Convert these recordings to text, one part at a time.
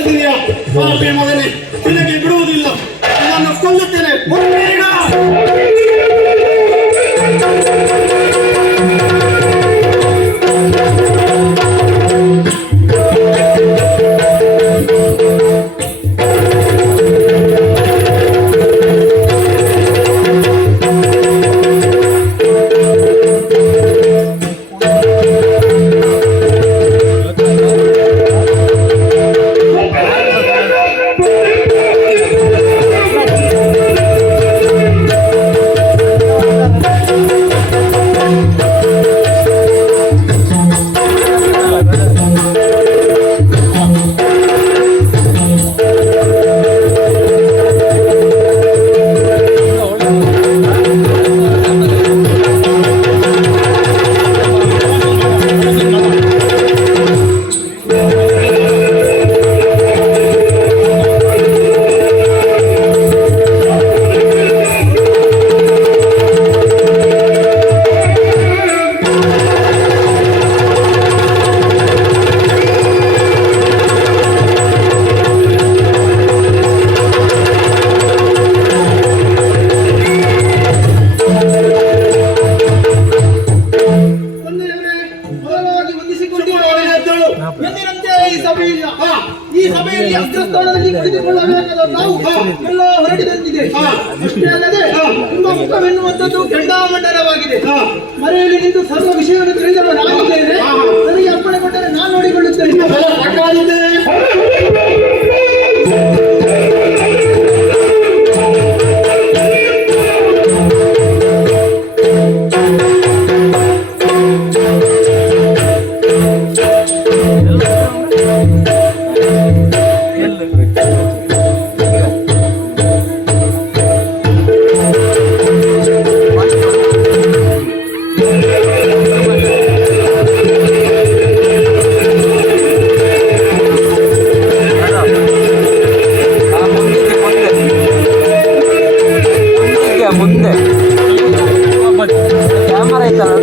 ಕಳಿಸಿದೆಯಾ? ಪಾಪಿ ಮಗನೇ, ನಿನಗೆ ಬಿಡುವುದಿಲ್ಲ, ನಾನು ಕೊಲ್ಲುತ್ತೇನೆ. ಈ ಸಭೆಯಲ್ಲಿ ಅಗ್ರಸ್ಥಾನದಲ್ಲಿ ಕುಳಿತುಕೊಳ್ಳಬೇಕಾದ ನಾವು ಎಲ್ಲ ಹೊರಟಿದಂತಿದೆ. ಅಷ್ಟೇ ಅಲ್ಲದೆ ನಿಮ್ಮ ಮುಖವೆನ್ನುವಂಥದ್ದು ಕೆಂಡಾಮಂಡಲವಾಗಿದೆ. ಮರೆಯಲ್ಲಿ ನಿಂತು ಸರ್ವ ವಿಷಯವನ್ನು ತಿಳಿದವ ನಾನಿದ್ದೇನೆ. ನನಗೆ ಅಪ್ಪಣೆ ಕೊಟ್ಟರೆ ನಾನು ನೋಡಿಕೊಳ್ಳುತ್ತೇನೆ. ಮುಂದೆ ಕ್ಯಾಮರಾ ಐತಲ್ಲ,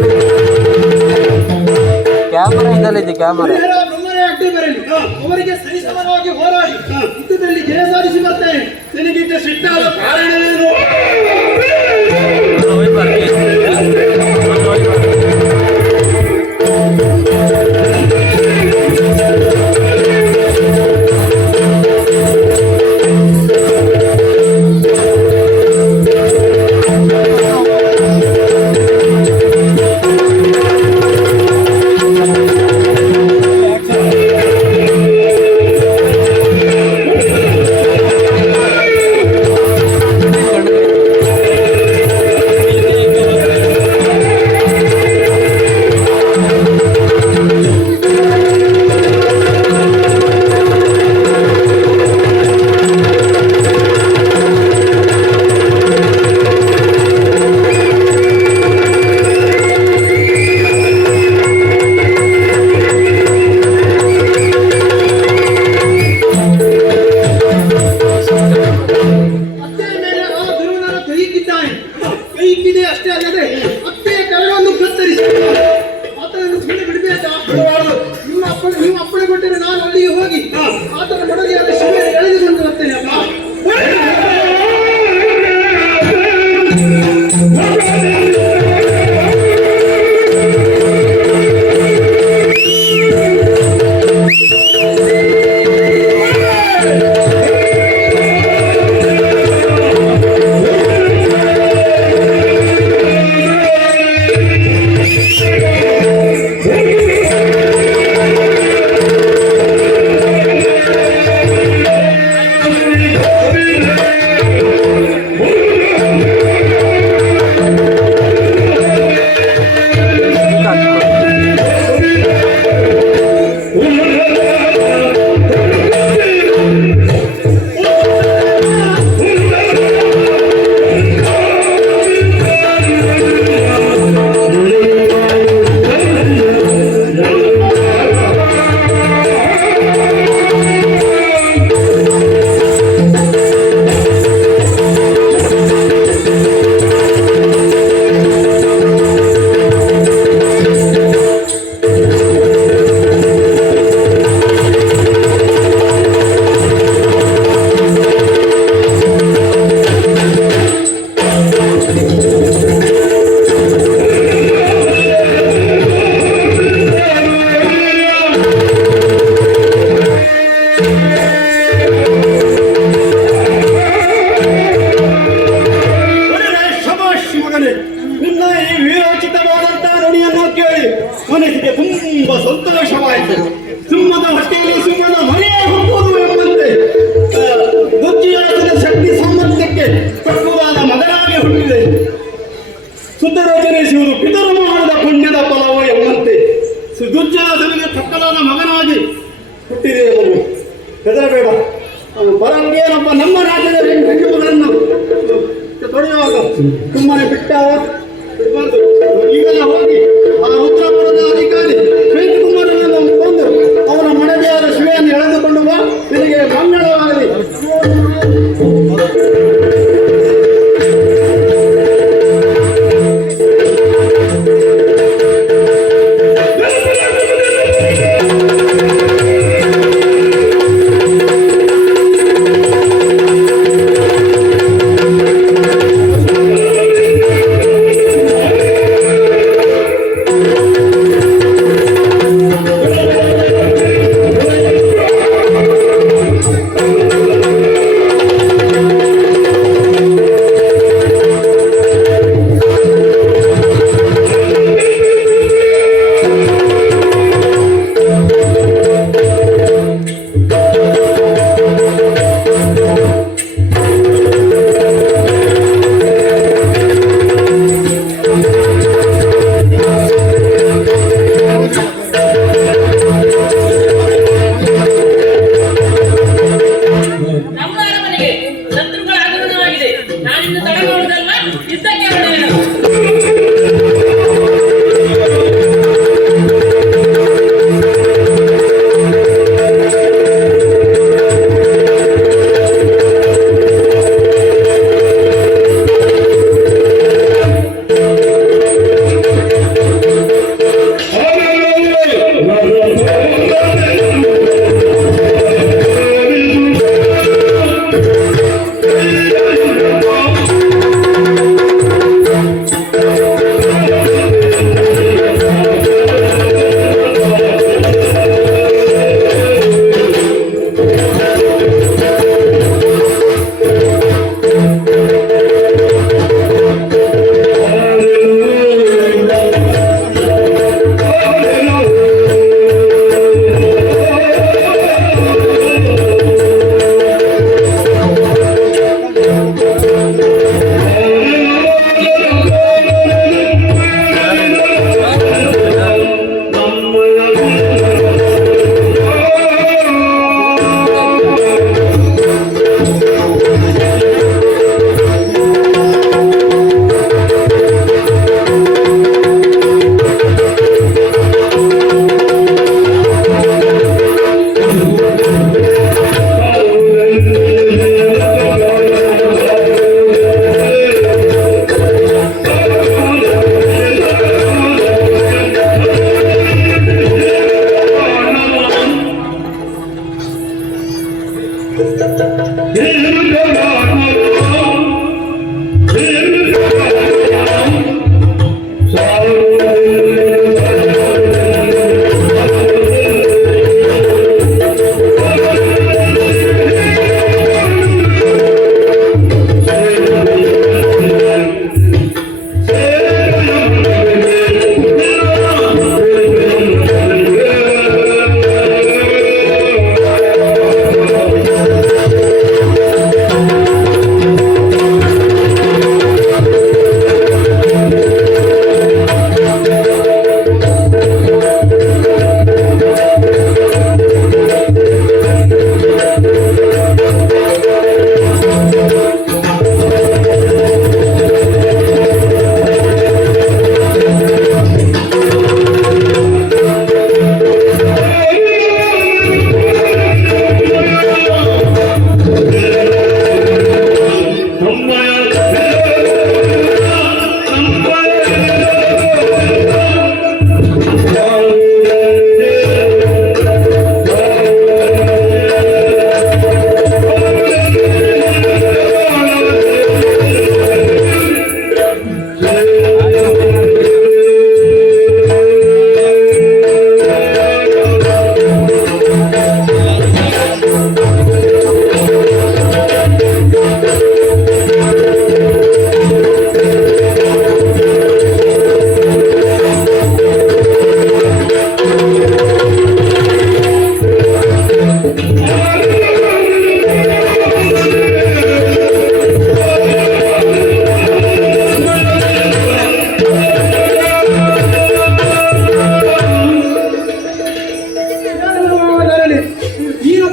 ಕ್ಯಾಮರಾ ಇದಲ್ಲಿದೆ. ಕ್ಯಾಮರಾ ಅವರಿಗೆ ಸರಿಸಮವಾಗಿ ಹೋರಾಡಿ ಯುದ್ಧದಲ್ಲಿ ಜಯ ಸಾಧಿಸಿ ಬರ್ತೇನೆ. ನಿನಗಿಂತ ಸಿಟ್ಟಾದ ಕಾರಣವೇನು? ಅಷ್ಟೇ ಅಲ್ಲದೆ ಅತ್ತೆಯ ಕರವನ್ನು ಕತ್ತರಿಸಿ ಆತನನ್ನು ಸುಮ್ಮನೆ ಬಿಡಬೇಕಾ? ನೀವು ಅಪ್ಪಣೆ ಕೊಟ್ಟರೆ ನಾನು ಅಲ್ಲಿಗೆ ಹೋಗಿ ಆತನ ಮಡದಿಯಾದ ಶಿವನ ಎಳೆದುಕೊಂಡು ಬರ್ತೇನೆ. ಹೆದರಬೇಡ. ಪರಂಗೇನೊಬ್ಬ ನಮ್ಮ ರಾಜ್ಯದ ಹೆಣ್ಣುಗಳನ್ನು ತೊಡೆಯುವಾಗ ಸುಮ್ಮನೆ ಬಿಟ್ಟಾವ ಬಿಡ್ಬಾರ್ದು. ಈಗೆಲ್ಲ ಹೋಗಿ ಆ ರುದ್ರಪುರದ ಅಧಿಕಾರಿ ಶ್ವೇತಕುಮಾರನನ್ನು ಕೊಂದು ಅವನ ಮಡದಿಯಾದ ಶಿವೆಯನ್ನು ಎಳೆದುಕೊಂಡು ಬಾ, ನಿನಗೆ ಮಂಗಳವಾಗಲಿ. ನಮ್ಮ ಅರಮನೆಗೆ ಶತ್ರುಗಳ ಆಗಮನವಾಗಿದೆ. ನಾನಿನ್ನು ತಡ ಮಾಡುವುದಲ್ಲ, ಯುದ್ಧಕ್ಕೆ ಹೊರಡೋಣ.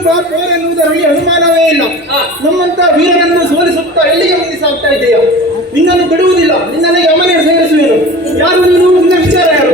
ಭೂಕಂಪ ಪೋರ್ ಎನ್ನುವುದರಲ್ಲಿ ಅನುಮಾನವೇ ಇಲ್ಲ. ಹಾ. ನಮ್ಮಂತ ವೀರನನ್ನು ಸೋಲಿಸುತ್ತಾ ಎಲ್ಲಿಗೆ ಮುಂದಿಸಾಗ್ತಾ ಇದೆಯಾ? ನಿನ್ನನ್ನು ಬಿಡುವುದಿಲ್ಲ, ನಿನ್ನನ್ನು ಯಮನಿಗೆ ಸೇರಿಸುವೆನು. ಯಾರು ನೀನು? ನಿನ್ನ ವಿಚಾರ ಯಾರು?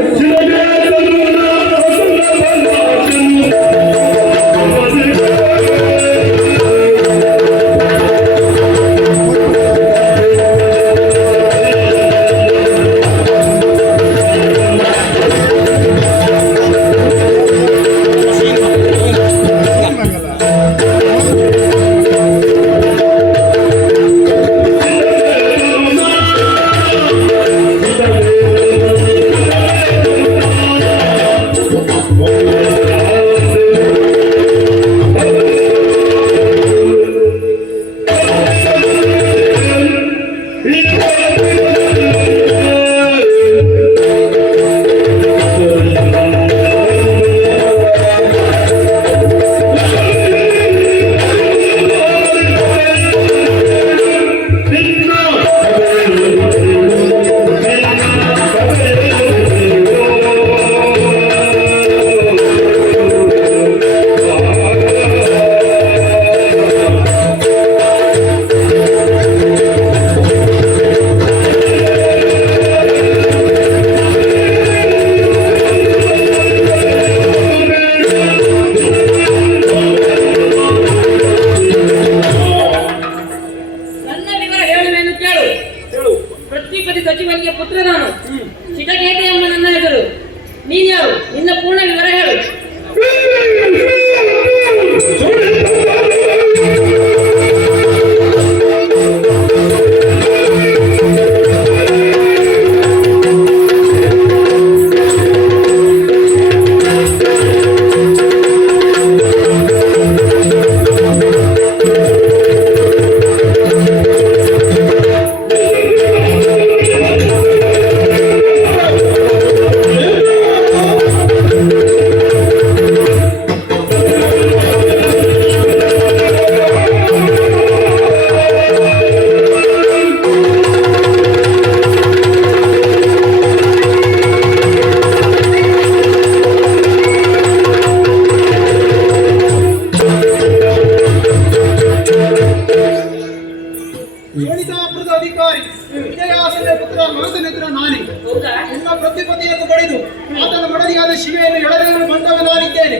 ನನ್ನ ವಿವರ ಹೇಳುವೆನು ಕೇಳು. ಪೃಥ್ವಿಪತಿ ಸಚಿವನಿಗೆ ಪುತ್ರ ನಾನು. ಚಿಟಕೇಟೆ ಎಂಬ ನನ್ನ ಹೆಸರು. ನೀನ್ ಯಾರು? ನಿನ್ನ ಪೂರ್ಣ ವಿವರ ಹೇಳು. ಗಣಿತಾಪುರದ ಅಧಿಕಾರಿ ವಿಜಯಾಸನ ಪುತ್ರ ಮಾತನೆತ್ರ ನಾನೇ. ಹೌದಾ? ನಿನ್ನ ಪ್ರತಿಪತಿಯನ್ನು ಪಡೆದು ಆತನ ಮಡದಿಯಾದ ಶಿವೆಯನ್ನು ಎಳೆಯಲು ಬಂದವ ನಾನಿದ್ದೇನೆ.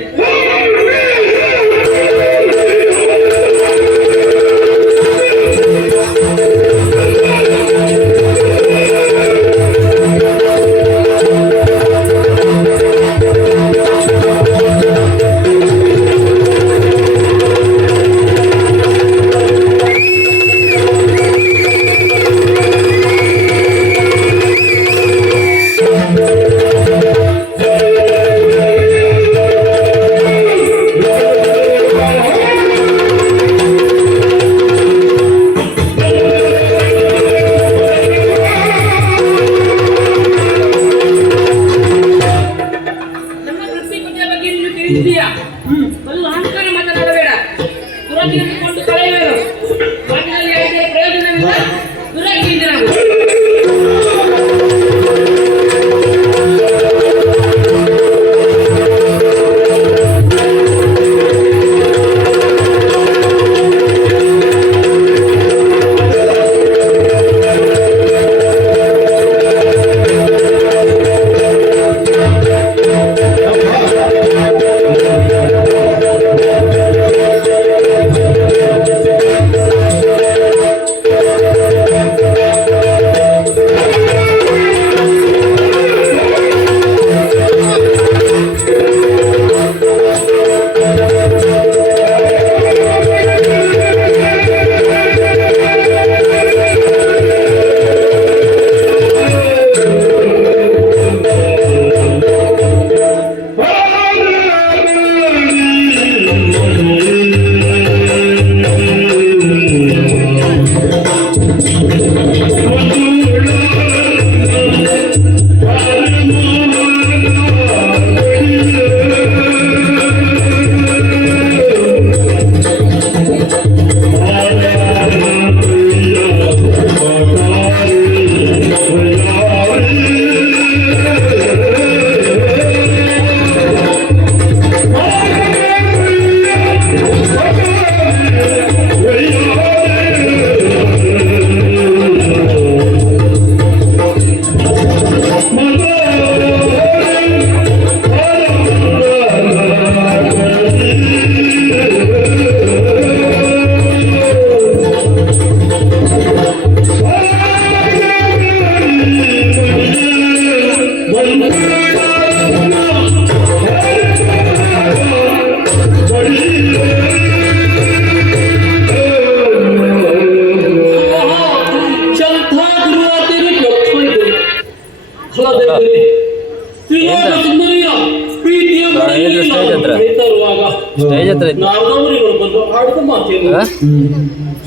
ಊರಿಗಳು ಬಂದು ಆಡುವ ಮಾತೇನು?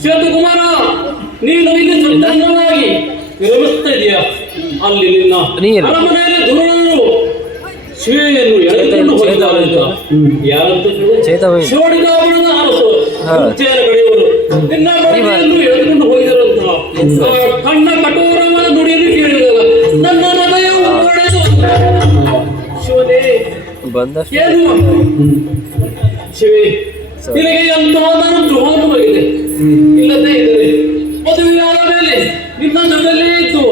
ಶ್ವೇತಕುಮಾರ, ನೀನು ಇಲ್ಲಿ ಸಂಪೂರ್ಣವಾಗಿ ವಿರಮಿಸ್ತಾ ಇದೆಯಾ? ಅಲ್ಲಿ ನಿನ್ನ ಅರಮನೆಯಲ್ಲಿ ದುರ್ಯೋಧನರು ಶಿವೆಯನ್ನು ಎಳೆದುಕೊಂಡು ಹೋಗಿದ್ದಾರೆ ಅಂತ ಯಾರಂತ ಶೋಡಿದಾವಣದ ಅರಸು ಕುಂಚೆಯ ಕಡೆಯವರು ನಿನ್ನ ಮನೆಯನ್ನು ಎಳೆದುಕೊಂಡು ಹೋಗಿದ್ದಾರಂತ ಕಣ್ಣ ಕಠೋರವಾದ ನುಡಿಯನ್ನು ಕೇಳಿದಾಗ ನನ್ನ ಹೃದಯವು ಒಡೆದು ಶಿವನೇ ಏನು ಶಿವೆ ನಿನಗೆ ಎಂತವಾದ ದ್ರೋಹವಾಗಿದೆ. ಇಲ್ಲದೇ ಇದ್ದರೆ ಮದುವೆಯಾದ ಮೇಲೆ ನಿನ್ನ ಜೊತೆಲೇ ಇದ್ದು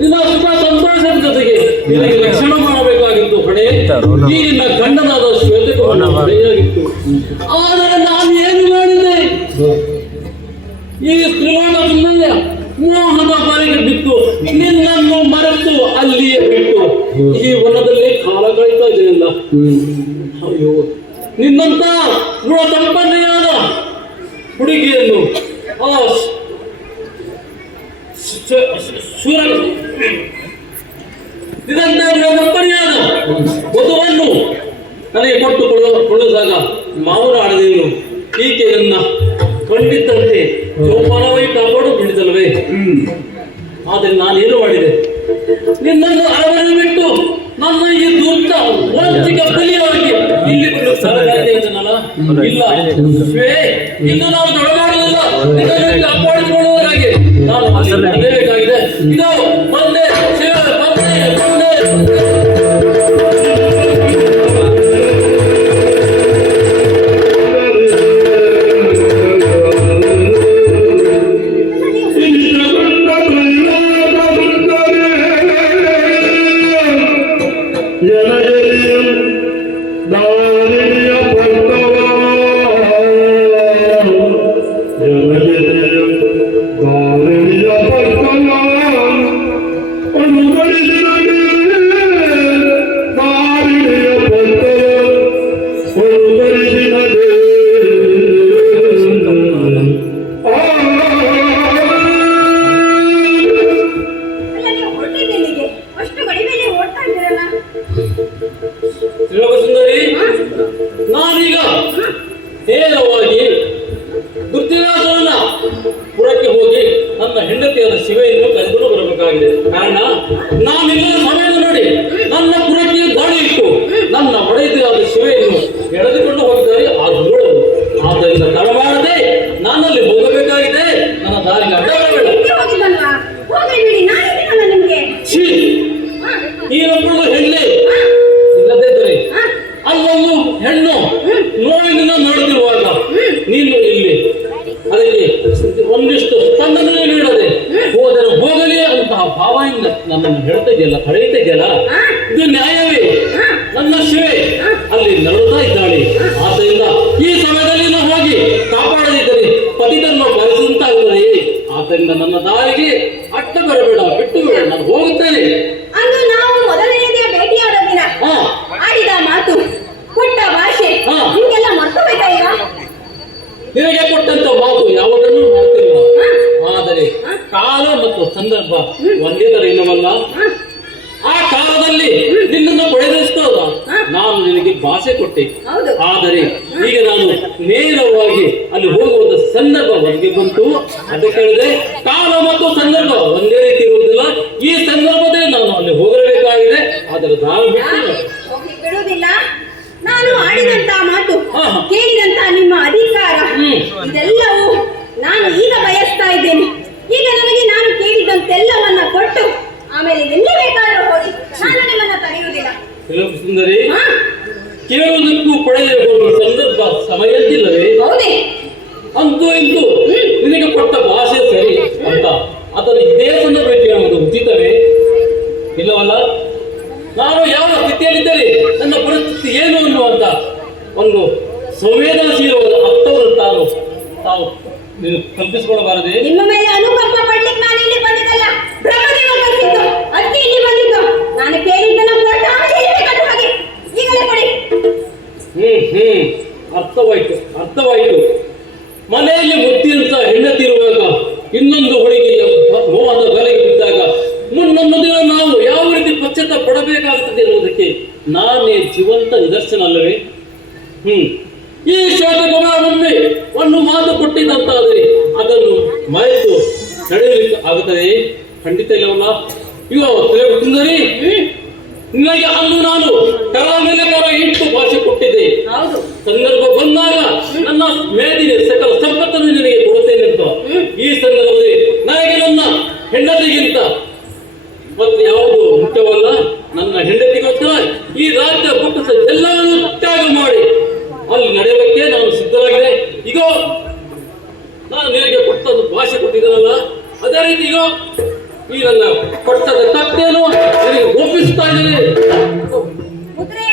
ನಿನ್ನ ಸುಖ ಸಂತೋಷದ ಜೊತೆಗೆ ನಿನಗೆ ರಕ್ಷಣೆ ಮಾಡಬೇಕಾಗಿತ್ತು ಕಡೆ ಈ ನಿನ್ನ ಗಂಡನಾದ ಶ್ವೇತಕುಮಾರನ ಹೊಣೆಯಾಗಿತ್ತು. ಆದರೆ ನಾನು ಏನು ಮಾಡಿದೆ? ಈ ಸ್ತ್ರೀಲೋಕ ಸುಮ್ಮನೆ ಮೋಹದ ಬಾರಿಗೆ ಬಿತ್ತು ನಿನ್ನನ್ನು ಮರೆತು ಅಲ್ಲಿಯೇ ಬಿಟ್ಟು ಈ ವನದಲ್ಲಿ ಕಾಲ ಕಳೀತಾ ಇದೆಯಲ್ಲ. ಅಯ್ಯೋ, ನಿನ್ನಂತ ಗುಣ ಸಂಪನ್ನೆಯಾದ ಹುಡುಗಿಯನ್ನು ಆ ಇದಂತ ಕಂಪನಿಯಾದ ವಧುವನ್ನು ನನಗೆ ಕೊಟ್ಟು ಕೊಳ್ಳುವಾಗ ಮಾವನ ಆಡದೇನು ಈಕೆ ನನ್ನ ಖಂಡಿತಂತೆ ಜೋಪಾನವಾಗಿ ಕಾಪಾಡು ಬಿಡಿದಲ್ವೇ? ಆದರೆ ನಾನೇನು ಮಾಡಿದೆ? ನಿನ್ನನ್ನು ಅರಮನೆ ಬಿಟ್ಟು ನನ್ನ ಈ ದುರ್ಗ ವಂಚಿಕ ಬಲಿಯಾಗಿ ಇಲ್ಲಿ ಬಂದು ಸರಕಾರಿ ಅಂತನಲ್ಲ. ಇಲ್ಲ ಶ್ವೇ, ಇನ್ನು ನಾವು ದೊಡಮಾಡುವುದಿಲ್ಲ. ನಿನ್ನನ್ನು ಕಾಪಾಡಿಕೊಳ್ಳುವುದಾಗಿ ನಾನು ಬರಲೇಬೇಕಾಗಿದೆ. ಇದು ಬಂದೆ ಶಿವ, ಬಂದೆ ಬಂದೆ. ನಾನೀಗ ನೇರವಾಗಿ ದುರ್ಯೋಧನನ ಪುರಕ್ಕೆ ಹೋಗಿ ನನ್ನ ಹೆಂಡತಿಯಾದ ಶಿವೆಯನ್ನು ಕರೆದುಕೊಂಡು ಬರಬೇಕಾಗಿದೆ. ಕಾರಣ ನಾನಿಲ್ಲ ಸಮಯ ನೋಡಿ ನನ್ನ ಪುರಕ್ಕೆ ದಾಳಿ ಇಟ್ಟು ನನ್ನ ಒಡೆಯದಾದ ಶಿವೆಯನ್ನು ಎಳೆದುಕೊಂಡು ಹೋಗಿದ್ದಾರೆ ಆ ದುರ್ಯೋಧನರು. ಆದ್ದರಿಂದ ತಡ ಮಾಡದೆ ನಾನಲ್ಲಿ ಹೋಗಬೇಕಾಗಿದೆ. ನನ್ನ ದಾರಿಗೆ ಅಡ್ಡಬೇಡ. ಈ ಒಬ್ಬಳು ಹೆಣ್ಣೆ ಇಲ್ಲದೇ ಇದ್ದರೆ ಅಲ್ಲೊಂದು ಹೆಣ್ಣು ನೋವಿನಿಂದ ನೋಡುತ್ತಿರುವಾಗ ನೀನು ಇಲ್ಲಿ ಅದಕ್ಕೆ ಒಂದಿಷ್ಟು ಸ್ಪಂದನೆ ನೀಡದೆ ಹೋದರೆ ಹೋಗಲಿ ಅಂತಹ ಭಾವದಿಂದ ನನ್ನನ್ನು ಹೇಳ್ತಾ ಇದೆಯಲ್ಲ, ಕಳೆಯುತ್ತಾ ಇದೆಯಲ್ಲ, ಇದು ನ್ಯಾಯವೇ? ನನ್ನ ಶಿವೆ ಅಲ್ಲಿ ನರಳುತ್ತಾ ಇದ್ದಾಳೆ. ಆದ್ದರಿಂದ ಈ ಸಮಯದಲ್ಲಿ ನಾವು ಹೋಗಿ ಕಾಪಾಡದಿದ್ದರೆ ಪತಿತನ್ನು ಪಾಲಿಸುವಂತಾಗುತ್ತದೆ. ಆದ್ದರಿಂದ ನನ್ನ ದಾರಿಗೆ ಅಡ್ಡ ಬರಬೇಡ, ಬಿಟ್ಟು ಬೇಡ, ನಾನು ಹೋಗುತ್ತೇನೆ. ಅಂದು ನಾವು ಮೊದಲನೆಯದೇ ಭೇಟಿಯಾದ ದಿನ ಆಡಿದ ಮಾತು, ಕೊಟ್ಟ ಭಾಷೆ ನಿಮಗೆಲ್ಲ ಮರ್ತೋಯ್ತಾ ಈಗ? ನಿನಗೆ ಕೊಟ್ಟಂತ ಮಾತು ಯಾವುದನ್ನು ಮಾಡ್ತಿಲ್ಲ. ಆದರೆ ಕಾಲ ಮತ್ತು ಸಂದರ್ಭ ಒಂದೇ ತರ ಇನ್ನವಲ್ಲ. ಆ ಕಾಲದಲ್ಲಿ ನಿನ್ನನ್ನು ಪಡೆದಷ್ಟಲ್ಲ ನಾನು ನಿನಗೆ ಭಾಷೆ ಕೊಟ್ಟೆ. ಆದರೆ ಈಗ ನಾನು ನೇರವಾಗಿ ಅಲ್ಲಿ ಹೋಗುವಂತ ಸಂದರ್ಭ ಒದಗಿ ಬಂತು. ಅದಕ್ಕೆ ಹೇಳಿದೆ ಕಾಲ ಮತ್ತು ಸಂದರ್ಭ ಒಂದೇ ರೀತಿ ಇರುವುದಿಲ್ಲ. ಈ ಸಂದರ್ಭದಲ್ಲಿ ನಾನು ಅಲ್ಲಿ ಹೋಗಲೇಬೇಕಾಗಿದೆ. ಆದರೆ ನಾನು ಬಿಡುವುದಿಲ್ಲ. ನಾನು ಆಡಿದಂತ ಮಾತು, ಕೇಳಿದಂತ ನಿಮ್ಮ ಅಧಿಕಾರ, ಇದೆಲ್ಲವೂ ನಾನು ಈಗ ಬಯಸ್ತಾ ಇದ್ದೇನೆ. ಈಗ ನನಗೆ ನಾನು ಕೇಳಿದಂತೆಲ್ಲವನ್ನ ಕೊಟ್ಟು ಆಮೇಲೆ ಎಲ್ಲಿ ಬೇಕಾದ್ರೂ ಹೋಗಿ ನಾನು ನಿಮ್ಮನ್ನ ತಡೆಯುವುದಿಲ್ಲ. ಸುಂದರಿ, ಕೇಳುವುದಕ್ಕೂ ಪಡೆಯಬಹುದು ಸಂದರ್ಭ ಸಮಯದ್ದಿಲ್ಲವೇ? ಹೌದೇ? ಅಂತೂ ಇಂತೂ ನಿನಗೆ ಕೊಟ್ಟ ಭಾಷೆ ಸರಿ ಅಂತ ಅದನ್ನು ಇದೇ ಸಂದರ್ಭ ಕೇಳುವುದು ಉಚಿತವೇ? ಇಲ್ಲವಲ್ಲ. ನಾನು ಯಾವ ಸ್ಥಿತಿಯಲ್ಲಿದ್ದರೆ ನನ್ನ ಪರಿಸ್ಥಿತಿ ಏನು ಅನ್ನುವಂತ ಒಂದು ಸಂವೇದನಶೀಲವಾದ ಅರ್ಥವನ್ನು ತಾವು ನೀನು ಕಲ್ಪಿಸಿಕೊಳ್ಳಬಾರದೆ. ನಿಮ್ಮ ಮೇಲೆ ಅನುಕಂಪ ಪಡ್ಲಿಕ್ಕೆ ನಾನು ಇಲ್ಲಿ ಬಂದಿದ್ದಲ್ಲ, ಬ್ರಹ್ಮದೇವ ಕಳಿಸಿದ್ದು, ಅದಕ್ಕೆ ಇಲ್ಲಿ ಬಂದಿದ್ದು. ನಾನು ಕೇಳಿದ್ದನ್ನ ಕೊಟ್ಟ ಹಾಗೆ ಈಗಲೇ ಕೊಡಿ. ಅರ್ಥವಾಯಿತು. ಮನೆಯಲ್ಲಿ ಮುತ್ತಿನಂತ ಹೆಂಡತಿ ಇರುವಾಗ ಇನ್ನೊಂದು ಹುಡುಗಿಯ ಮೋಹದ ಬಲೆಗೆ ಬಿದ್ದಾಗ ಮುನ್ನೊಂದು ದಿನ ನಾವು ಯಾವ ರೀತಿ ಪಶ್ಚಾತ್ತಾಪ ಪಡಬೇಕಾಗುತ್ತದೆ ಎನ್ನುವುದಕ್ಕೆ ನಾನೇ ಜೀವಂತ ನಿದರ್ಶನ ಅಲ್ಲವೇ? ಈ ಶ್ವೇತಕುಮಾರ ಒಮ್ಮೆ ಆಗುತ್ತದೆ? ಖಂಡಿತ ಇಲ್ಲವಲ್ಲ. ಇಗೋ ಸುಂದರಿ, ನಿನಗೆ ಅಂದು ನಾನು ಕರ ಮೇಲೆ ಕರ ಇಟ್ಟು ಭಾಷೆ ಕೊಟ್ಟಿದ್ದೆ. ಹೌದು. ಸಂದರ್ಭ ಬಂದಾಗ ನನ್ನ ಮೇದಿನ ಸಕಲ ಸಂಪತ್ತನ್ನು ನಿನಗೆ ಕೊಡುತ್ತೇನೆ ಅಂತ. ಈ ಸಂದರ್ಭದಲ್ಲಿ ನನಗೆ ನನ್ನ ಹೆಂಡತಿಗಿಂತ ಮತ್ತೆ ಯಾವುದು ಮುಖ್ಯವಲ್ಲ. ನನ್ನ ಹೆಂಡತಿಗೋಸ್ಕರ ಈ ರಾಜ್ಯ ಪುಟ್ಟ ಎಲ್ಲವನ್ನೂ ತ್ಯಾಗ ಮಾಡಿ ಅಲ್ಲಿ ನಡೆಯಲಿಕ್ಕೆ ನಾನು ಸಿದ್ಧವಾಗಿದೆ. ಈಗ ನಾನು ನಿನಗೆ ಕೊಟ್ಟದ್ದು ಭಾಷೆ ಕೊಟ್ಟಿದ್ದನಲ್ಲ, ಅದೇ ರೀತಿ ಈಗ ಈ ನನ್ನ ಕೊಟ್ಟದ ಕತ್ತೆಯನ್ನು ನಿನಗೆ ಒಪ್ಪಿಸ್ತಾ ಇದ್ದೇನೆ. ಪುತ್ರೆ,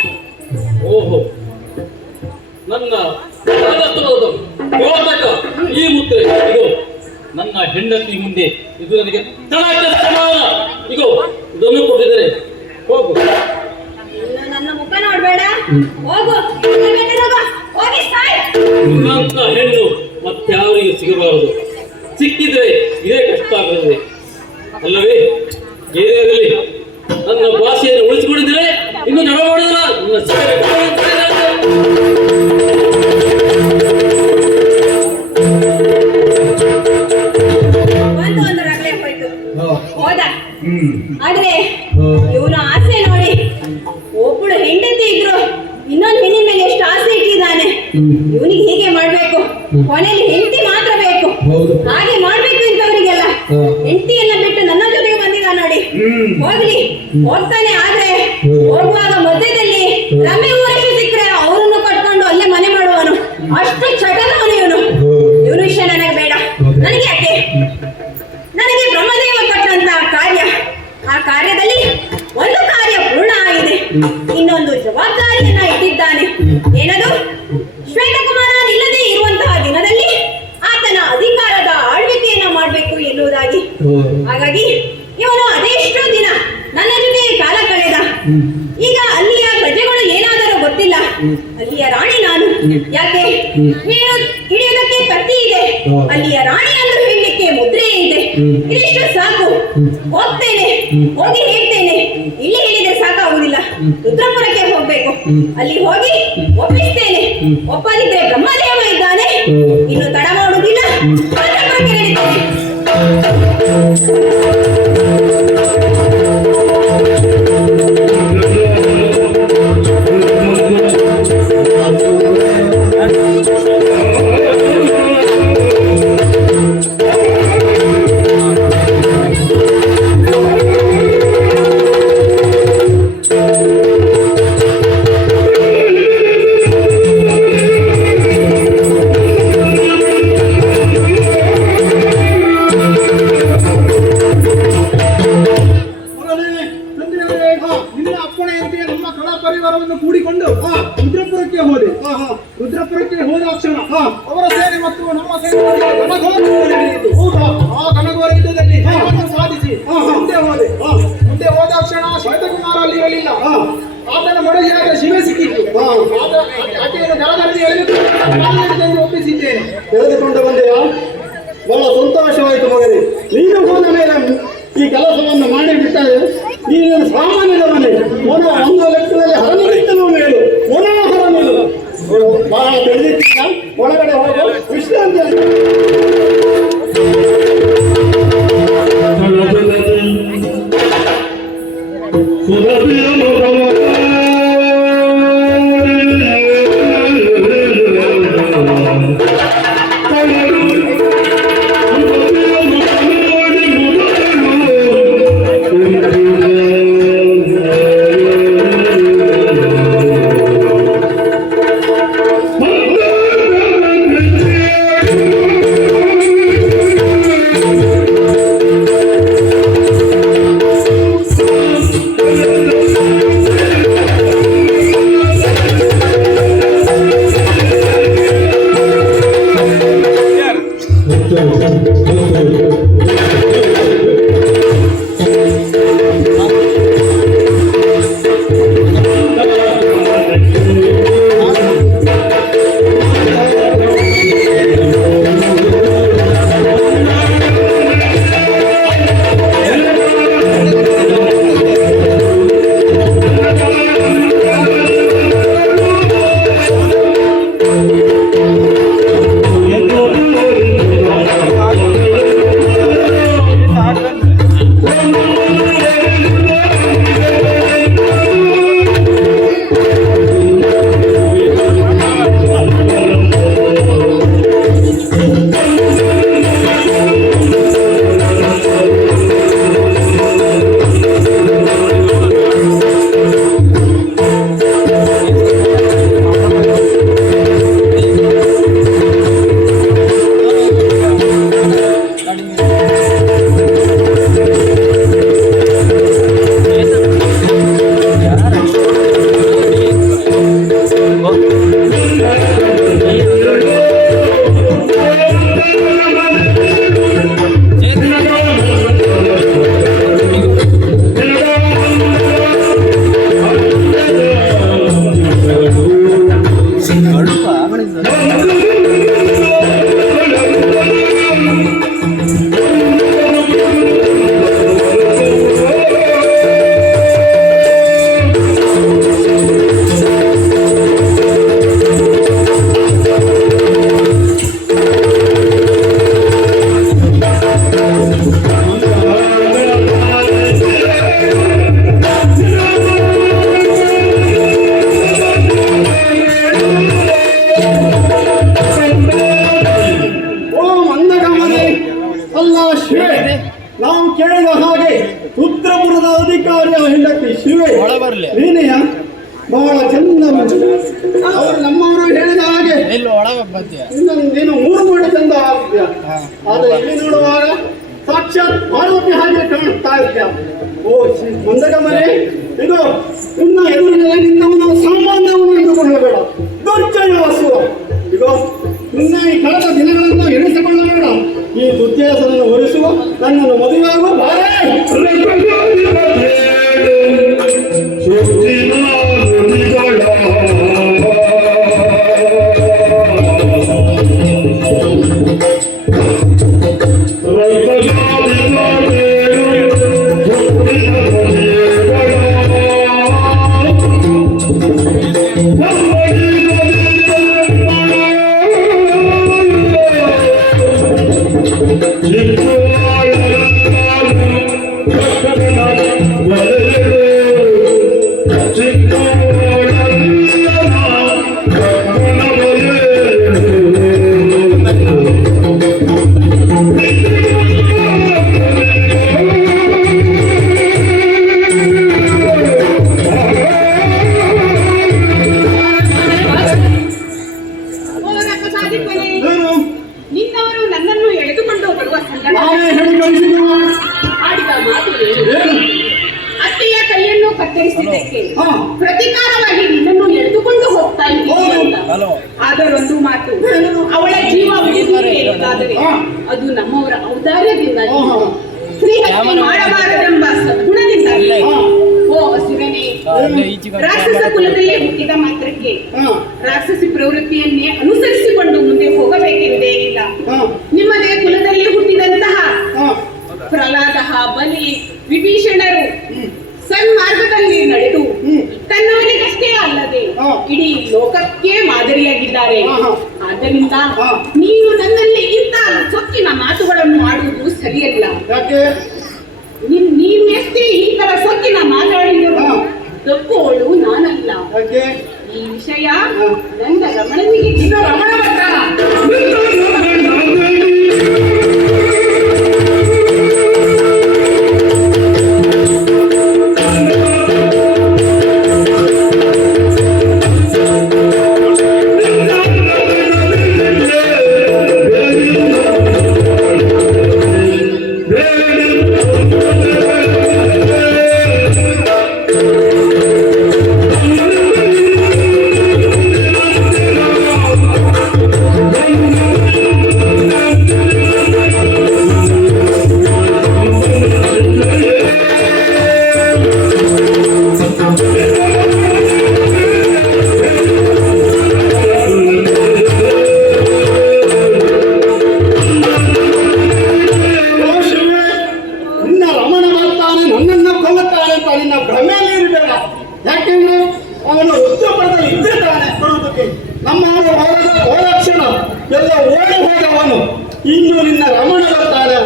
ಓಹೋ, ನನ್ನ ದ್ಯೋತಕ ಈ ಮುದ್ರೆ ಇದು ನನ್ನ ಹೆಂಡತಿ ಮುಂದೆ ಇದು ನನಗೆ ತಳಕ್ಕೆ ಸಮಾನ. ಇದು ಇದನ್ನು ಕೊಟ್ಟಿದ್ದೇನೆ. ಹೋಗು. ಇನ್ನು ನನ್ನ ಮುಖ ನೋಡ್ಬೇಡ. ಹೋಗು, ಹೋಗಿ ಸಾಯ್. ನಿನ್ನಂತ ಹೆಣ್ಣು ಮತ್ತಾವರಿಗೆ ಸಿಗಬಾರದು. ಸಿಕ್ಕಿದ್ರೆ ಇದೇ ಕಷ್ಟ ಆಗುತ್ತದೆ ಅಲ್ಲವೇ? ಏನೇ ಇರಲಿ, ನನ್ನ ಭಾಷೆಯನ್ನು ಉಳಿಸಿಕೊಂಡಿದ್ರೆ ಇನ್ನು ನಡಮಾಡಿಲ್ಲ. ನನ್ನ ಒಂದು ರಗಳೆ ಹೋಯ್ತು, ಹೋದ. ಆದ್ರೆ ಇವನು ಆಸೆ ನೋಡಿ, ಒಬ್ಬಳು ಹೆಂಡತಿ ಇದ್ರು ಇನ್ನೊಂದು ಹೆಣ್ಣಿನ ಮೇಲೆ ಎಷ್ಟು ಆಸೆ ಇಟ್ಟಿದ್ದಾನೆ. ಇವನಿಗೆ ಹೀಗೆ ಮಾಡ್ಬೇಕು, ಕೊನೆಯಲ್ಲಿ ಹೆಂಡತಿ ಮಾತ್ರ ಬೇಕು, ಹಾಗೆ ಮಾಡ್ಬೇಕು ಇಂಥವರಿಗೆಲ್ಲ. ಹೆಂಡತಿಯನ್ನ ಬಿಟ್ಟು ನನ್ನ ಜೊತೆಗೆ ಬಂದಿದ್ದ ನೋಡಿ. ಹೋಗ್ಲಿ, ಹೋಗ್ತಾನೆ. ಆದ್ರೆ ಹೋಗುವಾಗ ಮಧ್ಯದಲ್ಲಿ ರಮ್ಮೆ ಊರಷ್ಟು ಸಿಕ್ಕರೆ ಅವರನ್ನು ಕಟ್ಕೊಂಡು ಅಲ್ಲೇ ಮನೆ ಮಾಡುವನು. ಅಷ್ಟು ಚಟನವನು ಇವನು. ಇವನು ವಿಷಯ ನನಗೆ ಬೇಡ. ನನಗೆ ಯಾಕೆ? ನನಗೆ ಬ್ರಹ್ಮದೇವ ಕೊಟ್ಟಂತಹ ಕಾರ್ಯ, ಆ ಕಾರ್ಯದಲ್ಲಿ ಒಂದು ಕಾರ್ಯ ಪೂರ್ಣ ಆಗಿದೆ. ಇನ್ನೊಂದು ಜವಾಬ್ದಾರಿಯನ್ನ ಇಟ್ಟಿದ್ದಾನೆ. ಏನದು? ಶ್ವೇತಕುಮಾರ ಇಲ್ಲದೆ ಇರುವಂತಹ ದಿನದಲ್ಲಿ ಆತನ ಅಧಿಕಾರದ ಆಳ್ವಿಕೆಯನ್ನ ಮಾಡಬೇಕು ಎನ್ನುವುದಾಗಿ. ಹಾಗಾಗಿ ಇವನು ಅದೆಷ್ಟೋ ದಿನ ನನ್ನ ಜೊತೆ ಕಾಲ ಕಳೆದ. ಈಗ ಅಲ್ಲಿಯ ಪ್ರಜೆಗಳು ಏನಾದರೂ ಗೊತ್ತಿಲ್ಲ. ಅಲ್ಲಿಯ ರಾಣಿ ನಾನು. ಯಾಕೆ? ಹಿಡಿಯೋದಕ್ಕೆ ಕತ್ತಿ ಇದೆ, ಅಲ್ಲಿಯ ರಾಣಿ ಅಂದ್ರೂ ಹೇಳಲಿಕ್ಕೆ ಮುದ್ರೆ ಇದೆ. ಇದಿಷ್ಟು ಸಾಕು. ಹೋಗ್ತೇನೆ, ಹೋಗಿ ಹೇಳ್ತೇನೆ. ಇಲ್ಲಿ ಹೇಳಿದ್ರೆ ಸಾಕಾಗುವುದಿಲ್ಲ, ರುದ್ರಪುರಕ್ಕೆ ಹೋಗ್ಬೇಕು. ಅಲ್ಲಿ ಹೋಗಿ ಒಪ್ಪಿಸ್ತೇನೆ. ಒಪ್ಪದಿದ್ರೆ ಬ್ರಹ್ಮದೇವ ಇದ್ದಾನೆ. ಇನ್ನು ತಡ ಮಾಡುವುದಿಲ್ಲ, ರುದ್ರಪುರಕ್ಕೆ ನಡೀತೇನೆ. ಕೂಡಿಕೊಂಡು ರುದ್ರಪುರಕ್ಕೆ ಹೋದೆ. ರುದ್ರಪುರಕ್ಕೆ ಹೋದ ಕ್ಷಣ ಅವರ ಸೇನೆ ಮತ್ತು ನಮ್ಮ ಸೇನೆ ಆ ಕನಗೋರ ಯುದ್ಧದಲ್ಲಿ ಸಾಧಿಸಿ ಮುಂದೆ ಹೋದೆ. ಮುಂದೆ ಹೋದ ಕ್ಷಣ ಶ್ವೇತಕುಮಾರ ಅಲ್ಲಿ ಇರಲಿಲ್ಲ. ಆತನ ಮಡದಿಯಾದ ಶಿವೆ ಸಿಕ್ಕಿತ್ತು. ಆಕೆಯನ್ನು ಜಲದಲ್ಲಿ ಎಳೆದು ಒಪ್ಪಿಸಿದ್ದೇನೆ. ತೆಗೆದುಕೊಂಡು ಬಂದೆಯಾ? ಬಹಳ ಸಂತೋಷವಾಯಿತು ಮಗನೇ. ನೀನು ಹೋದ ಮೇಲೆ ಈ ಕೆಲಸವನ್ನು ಮಾಡಿ ಬಿಟ್ಟರೆ ನೀನು ಸಾಮಾನ್ಯದ ಮನೆ ಒಂದು ಲೆಕ್ಕದಲ್ಲಿ ಹರನಿಗಿಂತಲೂ ಮೇಲು ಮನೋಹರ ಮೇಲು ಬಹಳ ಬೆಳೆದಿದ್ದೀಯ. ಒಳಗಡೆ ಹೋಗೋ ವಿಶ್ರಾಂತಿ. ಅಧಿಕಾರಿಯ ಹೆಂಡತಿ ಶಿವೆ ನೀನೆಯ ಬಹಳ ಚಂದ ಉಂಟು. ಅವರು ನಮ್ಮವರು ಹೇಳಿದ ಹಾಗೆ ನೀನು 3 ಮಾಡಿ ಚಂದ ಆಗ್ತೀಯ. ಆದ್ರೆ ಇಲ್ಲಿ ನೋಡುವಾಗ ಸಾಕ್ಷಾತ್ ಪಾರ್ವತಿ ಹಾಗೆ ಕಾಣಿಸ್ತಾ ಇದ್ಯಾ. ಓ ಮಂದಗ ಮನೆ, ಇದು ನಿನ್ನ ಎದುರಿನಲ್ಲಿ ನಿನ್ನವನು ಸಾಮಾನ್ಯವನ್ನು ಎಂದುಕೊಳ್ಳಬೇಡ, ದುರ್ಜಯ ವಸುವ. ಇದು ನಿನ್ನ ಈ ಕಳೆದ ದಿನಗಳನ್ನು ಎಣಿಸಿಕೊಳ್ಳಬೇಡ. ಈ ದುರ್ಜಯಸನನ್ನು ಒಲಿಸುವ, ನನ್ನನ್ನು ಮದುವೆಯಾಗುವ ಬಾರೇ. ನಿನ್ನವರು ನನ್ನನ್ನು ಎಳೆದುಕೊಂಡು ಬರುವ ಸಂದರ್ಭ ಆಡಿದ ಮಾತು ಅತ್ತೆಯ ಕೈಯನ್ನು ಕತ್ತರಿಸಿದ್ದಕ್ಕೆ ಪ್ರತಿಕಾರವಾಗಿ ನಿನ್ನನ್ನು ಎಳೆದುಕೊಂಡು ಹೋಗ್ತಾ ಇದ್ದೀನಿ ಅಂತ. ಆದರೊಂದು ಮಾತು, ಅವಳ ಜೀವ ಉಳಿದಿರುವುದಾದರೆ ಅದು ನಮ್ಮವರ ಔದಾರ್ಯದಿಂದ, ಸ್ತ್ರೀ ಹತ್ಯೆ ಮಾಡಬಾರದೆಂಬ ಸದ್ಗುಣದಿಂದ. ಓ ಅಸುರನೇ, ರಾಕ್ಷಸ ಕುಲದಲ್ಲೇ ಹುಟ್ಟಿದ ಮಾತ್ರಕ್ಕೆ ರಾಕ್ಷಸಿ ಪ್ರವೃತ್ತಿಯನ್ನೇ ಅನುಸರಿಸಿಕೊಂಡು ಮುಂದೆ ಹೋಗಬೇಕೆಂದೇನಿಲ್ಲ. ನಿಮ್ಮದೇ ಕುಲದಲ್ಲಿ ಹುಟ್ಟಿದಂತಹ ಪ್ರಹ್ಲಾದ, ಬಲಿ, ವಿಭೀಷಣರು ಸನ್ಮಾರ್ಗದಲ್ಲಿ ನಡೆದು ತನ್ನವರಿಗಷ್ಟೇ ಅಲ್ಲದೆ ಇಡೀ ಲೋಕಕ್ಕೆ ಮಾದರಿಯಾಗಿದ್ದಾರೆ. ಆದ್ದರಿಂದ ನೀನು ನನ್ನಲ್ಲಿ ಇಂಥ ಸೊಕ್ಕಿನ ಮಾತುಗಳನ್ನು ಆಡುವುದು ಸರಿಯಲ್ಲ. ನೀನು ಎಷ್ಟೇ ಈ ತರ ಸೊಕ್ಕಿನ ಮಾತಾಡಿದರು ತಪ್ಪುವಳು ನಾನಲ್ಲ. ಈ ವಿಷಯ ನನ್ನ ರಮಣನಿಗೆ ರಮಣ ಇನ್ನು ನಿನ್ನ ರಮಣ ಬರ್ತಾನೆ,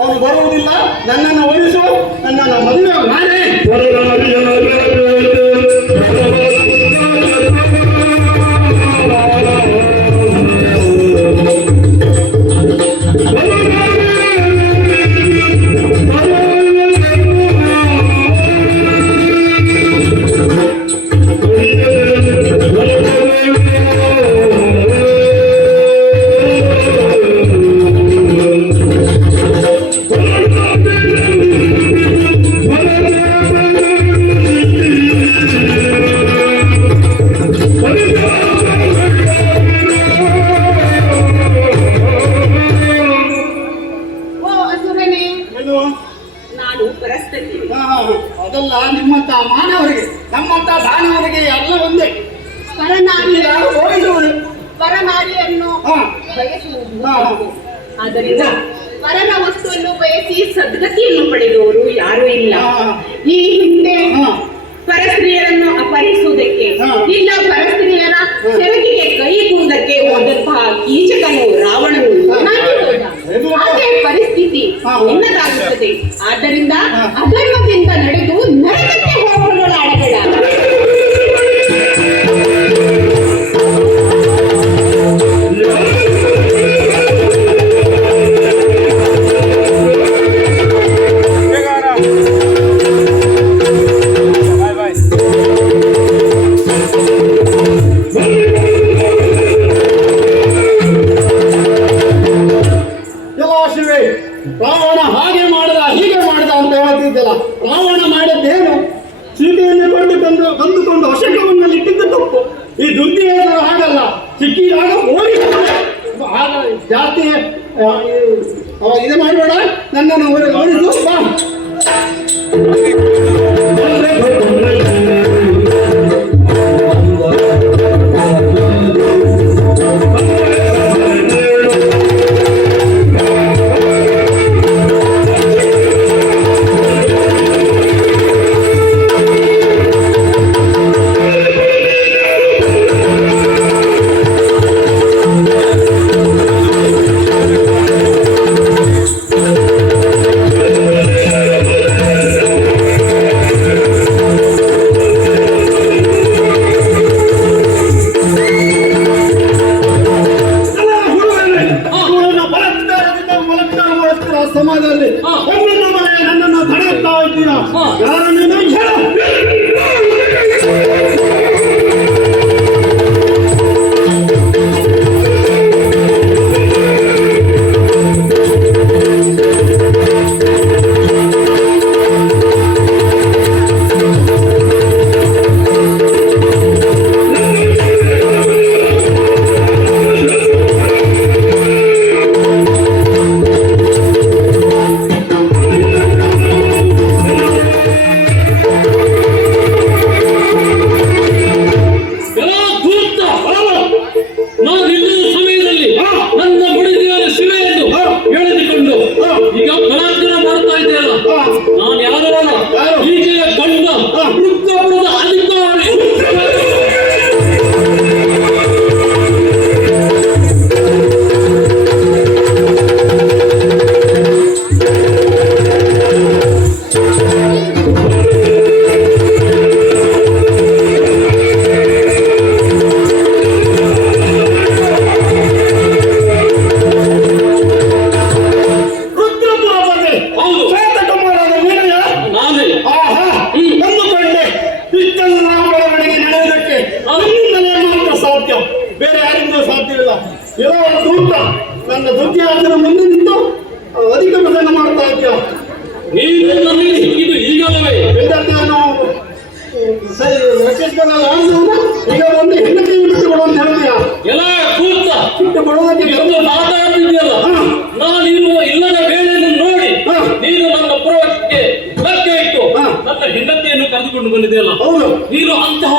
ಅವನು ಬರುವುದಿಲ್ಲ. ನನ್ನನ್ನು ಒಲಿಸು, ನನ್ನನ್ನು ಮದುವೆ ಮಾಡೇ. ಅದಲ್ಲ, ನಿಮ್ಮಂತ ಮಾನವರಿಗೆ ನಮ್ಮಂತ ದಾನವರಿಗೆ ಎಲ್ಲ ಒಂದೇ. ಪರನಾರಿಯನ್ನು ಬಯಸುವುದು. ಆದ್ದರಿಂದ ಪರನ ವಸ್ತುವನ್ನು ಬಯಸಿ ಸದ್ಗತಿಯನ್ನು ಪಡೆದವರು ಯಾರೂ ಇಲ್ಲ. ಈ ಹಿಂದೆ ಪರಸ್ತ್ರೀಯರನ್ನು ಅಪಹರಿಸುವುದಕ್ಕೆ, ಇಲ್ಲ ಪರಸ್ತ್ರೀಯರ ಸೆರಗಿಗೆ ಕೈ ಕೂದಕ್ಕೆ ಹೋದಂತಹ ಕೀಚಕನು ರಾವಣನು ಅದೇ ಪರಿಸ್ಥಿತಿ ನಿನ್ನದಾಗುತ್ತದೆ. ಆದ್ದರಿಂದ ಅಧರ್ಮದಿಂದ ನಡೆದು ನರಕಕ್ಕೆ ಹೋಗುವಳ ಅಡಗಡ. ರಾವಣ ಹಾಗೆ ಮಾಡಿದ ಹೀಗೆ ಮಾಡಿದ ಅಂತ ಹೇಳ್ತಿದ್ದಲ್ಲ, ರಾವಣ ಮಾಡಿದ್ದೇನು? ಸೀತೆಯನ್ನು ಬಂದುಕೊಂಡು ವಶಕವನ್ನಲ್ಲಿ ಇಟ್ಟಿದ್ದು ತಪ್ಪು. ಈ ದುರ್ಯೋಧನ ಹಾಗಲ್ಲ, ಸಿಕ್ಕಿದಾಗ ಓಡಿ ಆಗ ಜಾಸ್ತಿ ಇದು ಮಾಡಬೇಡ, ನನ್ನನ್ನು ಓಡಿಸು ಬಾ. ಸಮಾಜದಲ್ಲಿ ನನ್ನನ್ನು ತಡೆಯುತ್ತಾ ಇದ್ದೀರಾ? ಯಾರನ್ನು ಬೇರೆ ಯಾರಿಂದಲೂ ಸಾಧ್ಯವಿಲ್ಲ. ಇರೋ ದೂತ ನನ್ನ ದುರ್ಗಾಸನ ಮುಂದೆ ನಿಂತು ಅಧಿಕ ಪ್ರಸಂಗ ಮಾಡ್ತಾ ಇದ್ದ. ನೀನು ನಮಗೆ ಸಿಕ್ಕಿದ್ದು ಈಗಲವೇ ವಿದ್ಯಾರ್ಥಿಯನ್ನು ಸರಿ ರಕ್ಷಿಸಬೇಕಲ್ಲ, ಈಗ ಒಂದು ಹೆಂಡತಿ ಬಿಟ್ಟು ಕೊಡು ಅಂತ ಹೇಳ್ತೀಯ. ಎಲ್ಲ ಕೂತ ಬಿಟ್ಟು ಕೊಡೋದಕ್ಕೆ ಎಂದು ಮಾತಾಡ್ತಿದ್ಯಲ್ಲ, ನೀನು ಇಲ್ಲದ ವೇಳೆಯನ್ನು ನೋಡಿ ನೀನು ನನ್ನ ಪುರಕ್ಕೆ ಲಕ್ಕೆ ಇಟ್ಟು ನನ್ನ ಹೆಂಡತಿಯನ್ನು ಕರೆದುಕೊಂಡು ಬಂದಿದೆಯಲ್ಲ, ನೀನು ಅಂತಹ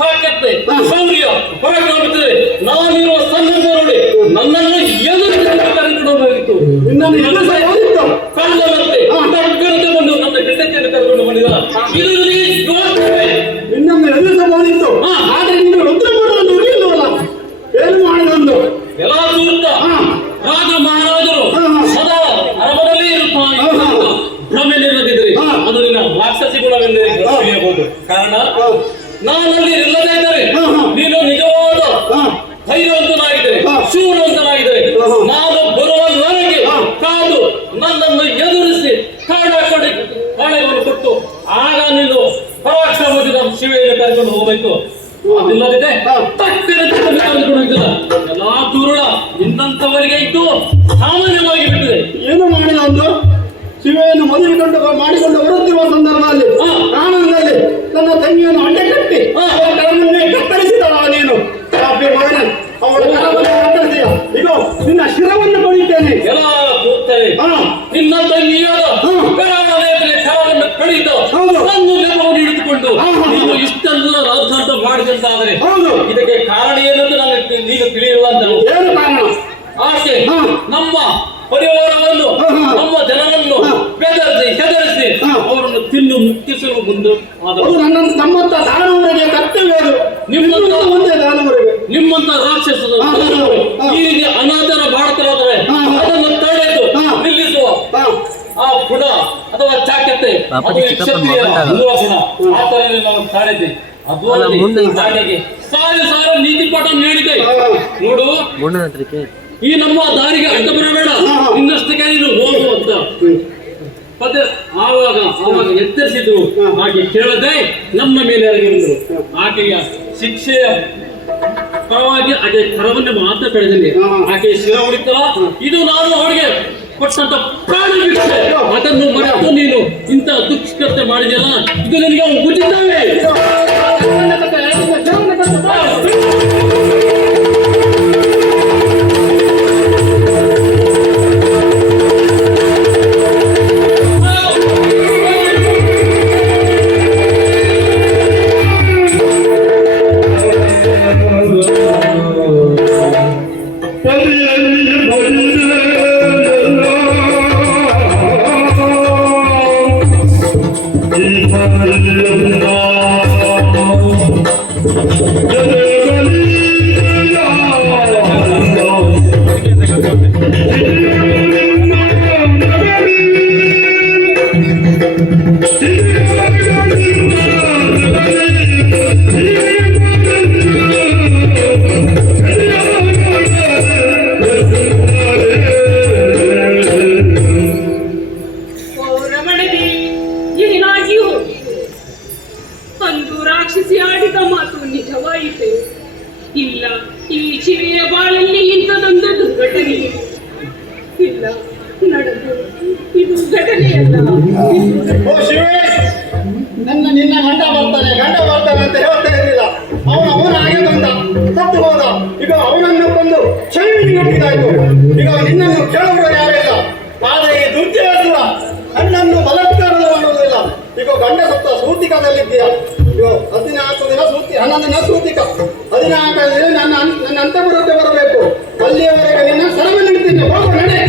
ಸಾಕತ್ತೆ ಶೌರ್ಯ ಹೊರಗಾಗುತ್ತದೆ. ನಾನಿರುವ ಸಂದರ್ಭ ನೋಡಿ ನನ್ನನ್ನು ಎದುರು ಕರೆದುಕೊಂಡು ಹೋಗಿತ್ತು. ನಿನ್ನನ್ನು ಎದುರಿಸಬಹುದಿತ್ತು. ಕಳ್ಳರಂತೆ ಕರೆದು ಬಂದು ನನ್ನ ಹೆಂಡತಿಯನ್ನು ಕರೆದುಕೊಂಡು ಬಂದಿದ್ದಲ್ಲ, ಇದು ನಿನ್ನನ್ನು ಎದುರಿಸಬಹುದಿತ್ತು. ಆದ್ರೆ ನೀನು ರುದ್ರಪುರವನ್ನು ಉಳಿಯಿಲ್ಲವಲ್ಲ, ಏನು ಮಾಡಿದಂದು ಎಲ್ಲ ದೂತ ರಾಜ ಮಹಾರಾಜರು ಸದಾ ಅರಮನೆಯಲ್ಲೇ ಇರುತ್ತಾ ಭ್ರಮೆಯಲ್ಲಿರದಿದ್ರೆ ಅದು ನಿನ್ನ ರಾಕ್ಷಸಿ ಗುಣವೆಂದರೆ ತಿಳಿಯಬಹುದು. ಕಾರಣ ನಾನಲ್ಲಿ ಇಲ್ಲದೇ ಇದ್ದರೆ ನೀನು ನಿಜವಾದ ಧೈರ್ಯವಂತನಾಗಿದ್ದರೆ, ಶೂರವಂತನಾಗಿದ್ದರೆ, ನಾನು ಬರುವವರೆಗೆ ಕಾದು ನನ್ನನ್ನು ಎದುರಿಸಿ ಕಾಳೆಗಳನ್ನು ಕೊಟ್ಟು ಆಗ ನೀನು ಪರಾಕ್ರಮದಿಂದ ಶಿವೆಯನ್ನು ಕರ್ಕೊಂಡು ಹೋಗಬೇಕು. ಅದಿಲ್ಲದಿದೆ ತಕ್ಕನೆ ಕರೆದುಕೊಂಡು ಹೋಗಿಲ್ಲ. ಎಲ್ಲಾ ದುರುಳ ನಿನ್ನಂತವರಿಗೆ ಇದ್ದು ಸಾಮಾನ್ಯವಾಗಿ ಬಿಟ್ಟಿದೆ. ಏನು ಮಾಡಿದ ಒಂದು ಶಿವೆಯನ್ನು ಮದುವೆ ಮಾಡಿಕೊಂಡು ಬರುತ್ತಿರುವ ಸಂದರ್ಭದಲ್ಲಿ ಕಾರಣದಲ್ಲಿ ನನ್ನ ತಂಗಿಯನ್ನು ಅಡ್ಡೆ ಕಟ್ಟಿ ಅವಳ ಕರಮನ್ನೇ ಕತ್ತರಿಸಿದಳ ನೀನು. ಮಗನೇ ಅವಳ ಕರಮನ್ನೇ ಕತ್ತರಿಸಿದ. ಈಗ ನಿನ್ನ ಶಿರವನ್ನು ಕೊಡಿದ್ದೇನೆ. ಎಲ್ಲ ಕೂಗ್ತಾರೆ ನಿನ್ನ ತಂಗಿಯಾದ ಕರವನ್ನು ಕಡಿದ ಒಂದು ನೆಪವನ್ನು ಹಿಡಿದುಕೊಂಡು ನೀನು ಇಷ್ಟೆಲ್ಲ ರಾಜಾಟ ಮಾಡಿದಂತಾದರೆ ಇದಕ್ಕೆ ಕಾರಣ ಏನಂತ ನನಗೆ ನೀನು ತಿಳಿಯುವ ಅಂತ ಏನು ಕಾರಣ? ಆಕೆ ನಮ್ಮ ಪರಿವಾರವನ್ನು ನಮ್ಮ ಜನರನ್ನು ಹೆದರಿಸಿ ಅವರನ್ನು ತಿನ್ನು ಮುಕ್ತಿಸಲು ಮುಂದೆ ನನ್ನನ್ನು ತಮ್ಮಂತ ದಾನವರಿಗೆ ಕರ್ತವ್ಯ ಅದು. ನಿಮ್ಮಂತ ಒಂದೇ ದಾನವರಿಗೆ ನಿಮ್ಮಂತ ರಾಕ್ಷಸರು ಈಗ ಅನಾಥರ ಬಾಳಕರಾದರೆ ಅದನ್ನು ತಡೆದು ನಿಲ್ಲಿಸುವ ಆ ಗುಣ ಅಥವಾ ಚಾಕ್ಯತೆ ಅದು ಕ್ಷತ್ರಿಯರ ಮೂಲ ಗುಣ. ಆ ತರ ನಾವು ತಾಳಿದ್ದೆ. ಅದು ಹಾಗಾಗಿ ಸಾವಿರ ನೀತಿ ಪಾಠ ನೀಡಿದೆ ನೋಡು. ಈ ನಮ್ಮ ದಾರಿಗೆ ಅಡ್ಡ ಬರಬೇಡ, ಇನ್ನಷ್ಟಕ್ಕೆ ನೀನು ಹೋಗು ಅಂತ ಪದ ಆವಾಗ ಎಚ್ಚರಿಸಿದ್ರು. ಆಕೆ ಕೇಳದೆ ನಮ್ಮ ಮೇಲೆ ಇರಗಿದ್ರು. ಆಕೆಯ ಶಿಕ್ಷೆಯ ಪರವಾಗಿ ಆಕೆ ಕರವನ್ನೇ ಮಾತ್ರ ಕಳೆದಲ್ಲಿ ಆಕೆ ಶಿರ ಹೊಡಿತಲ್ಲ. ಇದು ನಾನು ಅವಳಿಗೆ ಕೊಟ್ಟಂತ ಪ್ರಾಣ ಭಿಕ್ಷೆ ಅದನ್ನು ಮರೆತು ನೀನು ಇಂಥ ದುಷ್ಕೃತ್ಯ ಮಾಡಿದೆಯಲ್ಲ, ಇದು ನಿನಗೆ ಉಚಿತವೇ? ಅಂದು ರಾಕ್ಷಸಿ ಆಡಿದ ಮಾತು ನಿಜವಾಯಿತು. ಇಲ್ಲ, ಈ ಚಿವೆಯ ಬಾಳಲ್ಲಿ ಇಂಥದೊಂದು ದುರ್ಘಟನೆ ಇಲ್ಲ ನಡೆದು. ಇದು ಘಟನೆಯಲ್ಲ. ಓ ಶಿವೇ, ನಿನ್ನ ಗಂಡ ಬರ್ತಾನೆ ಅಂತ ಹೇಳ್ತಾ ಇರಲಿಲ್ಲ. ಅವನ ಹಾಗೆ ಬಂದ, ಸತ್ತು ಹೋದ. ಈಗ ಅವನನ್ನು ಕೊಂದು ಕ್ಷಮಿಗೆ ಹುಟ್ಟಿದಾಯ್ತು. ಈಗ ನಿನ್ನನ್ನು ಕೇಳುವ ಯಾರಿಲ್ಲ. ಆದರೆ ಈ ದುರ್ಜಯಸುವ ನನ್ನನ್ನು ಬಲಾತ್ಕಾರ ಮಾಡುವುದಿಲ್ಲ. ಈಗ ಗಂಡ ಸತ್ತ ಸೂತಿಕದಲ್ಲಿದ್ದೀಯ. ಈಗ 14 ದಿನ ಸೂತಿ, 11 ದಿನ ಸೂತಿಕ, 14 ದಿನ ನನ್ನ ಅಂತಃಪುರಕ್ಕೆ ಬರಬೇಕು. ಅಲ್ಲಿಯವರೆಗೆ ನಿನ್ನ ಸರಮ ನಿಡ್ತೀನಿ. ಹೋಗು, ನಡೆ.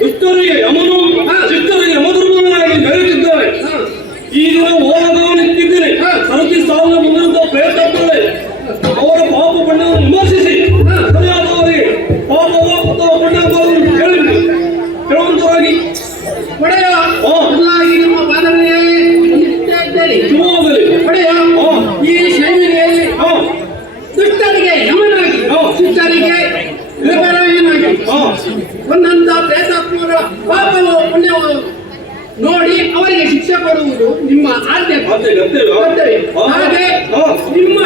ದುಷ್ಟರಿಗೆ ಯಮನು ಶಿಷ್ಟರಿಗೆ ಯಮಧರ್ಮನಾಗಿ ಮೆರೆಯುತ್ತಿದ್ದಾರೆ. ಈ ದಿನ ಹೋರಾಟವನ್ನು ನಿಂತಿದ್ದೇನೆ. ಸರತಿ ಸಾಲಿನ ಮುಂದಿರುತ್ತ ಪ್ರಯತ್ನಗಳೇ ಅವರ ಪಾಪ ಪುಣ್ಯವನ್ನು ವಿಮರ್ಶಿಸಿ ಸರಿಯಾದವರಿಗೆ ಪಾಪ ಪುಣ್ಯಗಳನ್ನು ಕೇಳುವಂತರಾಗಿ ಒಡೆಯ ಬದಲಾಗಿ ನಿಮ್ಮ ಪಾದಗಳಿಗೆ ಇದ್ದೇನೆ. ಶುಭವಾಗಲಿ. ಒಡೆಯ ಈ ಶೈಲಿಯಲ್ಲಿ ದುಷ್ಟರಿಗೆ ಯಮನಾಗಿ ಶಿಷ್ಟರಿಗೆ ನಿರ್ಭರಾಯನಾಗಿ ಒಂದಂತ ಪ್ರೇತಾತ್ಮಗಳ ಪಾಪವು ಪುಣ್ಯವು ನೋಡಿ ಅವರಿಗೆ ಶಿಕ್ಷೆ ಕೊಡುವುದು ನಿಮ್ಮ ಆದ್ಯ ಕರ್ತವ್ಯ. ಹಾಗೆ ನಿಮ್ಮ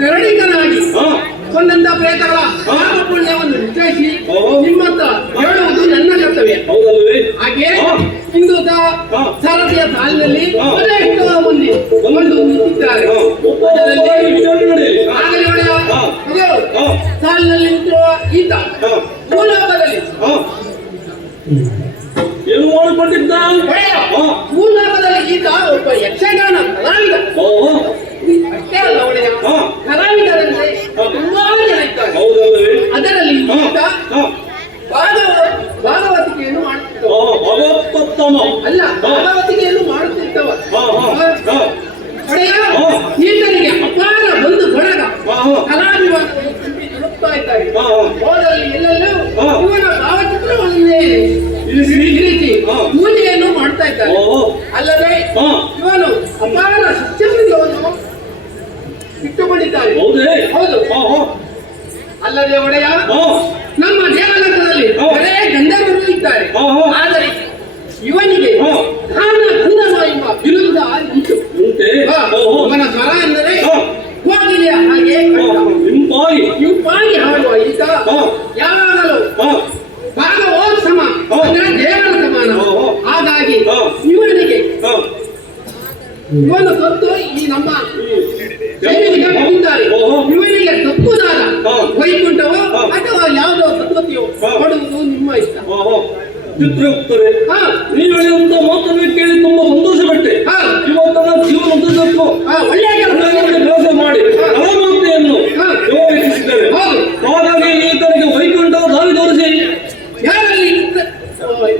ಕರಣಿಕನಾಗಿ ಒಂದಂತ ಪ್ರೇತಗಳ ಪಾಪ ಪುಣ್ಯವನ್ನು ನಿಶ್ಚಯಿಸಿ ನಿಮ್ಮತ್ತ ಹೇಳುವುದು ನನ್ನ ಕರ್ತವ್ಯ. ಹಾಗೆ ಇಂದು ಸಾರಥಿಯ ಸಾಲಿನಲ್ಲಿ ಎಷ್ಟೋ ಮಂದಿ ಒಂದು ನಿಂತಿದ್ದಾರೆ. ಆಗಲೇ ಒಡೆಯ ಸಾಲಿನಲ್ಲಿ ನಿಂತಿರುವ ಈತ ಭೂಲೋಕದಲ್ಲಿ ಏನು ಮಾಡಿಕೊಂಡಿದ್ದ? ಭೂಲೋಕದಲ್ಲಿ ಈತ ಒಬ್ಬ ಯಕ್ಷಗಾನ ಕಲಾವಿದ. ಅಷ್ಟೇ ಅಲ್ಲ ಒಡೆಯ, ಕಲಾವಿದರಂತೆ ತುಂಬಾ ಜನ ಇದ್ದಾರೆ. ಅದರಲ್ಲಿ ಈತ ಭಾಗವತಿಕೆಯನ್ನು ಮಾಡುತ್ತಿದ್ದವ. ಅಲ್ಲ, ಭಾಗವತಿಕೆಯನ್ನು ಮಾಡುತ್ತಿದ್ದವ. ಒಡೆಯ ಈತನಿಗೆ ಅಪಾರ ಬಂಧು ಬಳಗ ಕಲಾವಿದವಾಗಿ ಹುಡುಕ್ತಾ ಇದ್ದಾರೆ. ಹೋದಲ್ಲಿ ಎಲ್ಲೆಲ್ಲೂ ಇವನ ಭಾವಚಿತ್ರವನ್ನೇ ಇರಿಸಿ ಪೂಜೆಯನ್ನು ಮಾಡ್ತಾ ಇದ್ದಾರೆ. ಅಲ್ಲದೆ ಇವನು ಅಪಾರ ಶಿಕ್ಷಣವನ್ನು ಇಟ್ಟುಕೊಂಡಿದ್ದಾರೆ. ಹೌದು. ಅಲ್ಲದೆ ಒಡೆಯ ನಮ್ಮ ದೇವಲೋಕದಲ್ಲಿ ಬರೇ ಗಂಧರ್ವರು ಇದ್ದಾರೆ. ಆದರೆ ಇವನಿಗೆ ಗಾನ ಗಂಧರ್ವ ಎಂಬ ಬಿರುದ ಉಂಟು. ಅವನ ಸ್ವರ ಅಂದರೆ ಕೋಗಿಲೆಯ ಹಾಗೆ ಇಂಪಾಗಿ ಹಾಡುವ ಈತ ಯಾವಾಗಲೂ ಭಾಗವೋತ್ಸಮ ಅಂದ್ರೆ ದೇವರ ಸಮಾನ. ಹಾಗಾಗಿ ಇವನಿಗೆ ಇವನು ಸತ್ತು ಈ ನಮ್ಮ ಜೈಲಿಗೆ ಬಂದಿದ್ದಾರೆ. ಇವನಿಗೆ ತಪ್ಪುದಾದ ವೈಕುಂಠವೋ ಅಥವಾ ಯಾವುದೋ ಸದ್ಗತಿಯೋ ಕೊಡುವುದು ನಿಮ್ಮ ಇಷ್ಟ. ಚಿತ್ರಗುಪ್ತರೆ, ನೀವು ಹೇಳಿದಂತ ಮಾತನ್ನು ಕೇಳಿ ತುಂಬಾ ಸಂತೋಷ ಪಟ್ಟೆ. ಇವತ್ತನ್ನ ಜೀವನ ಉದ್ದಕ್ಕೂ ಒಳ್ಳೆಯ ಕೆಲಸ ಮಾಡಿ ಕಲಾಮಾತೆಯನ್ನು ಗೌರವಿಸಿದ್ದಾರೆ. ಹಾಗಾಗಿ ಈತನಿಗೆ ವೈಕುಂಠ ದಾರಿ ತೋರಿಸಿ. ಯಾರಲ್ಲಿ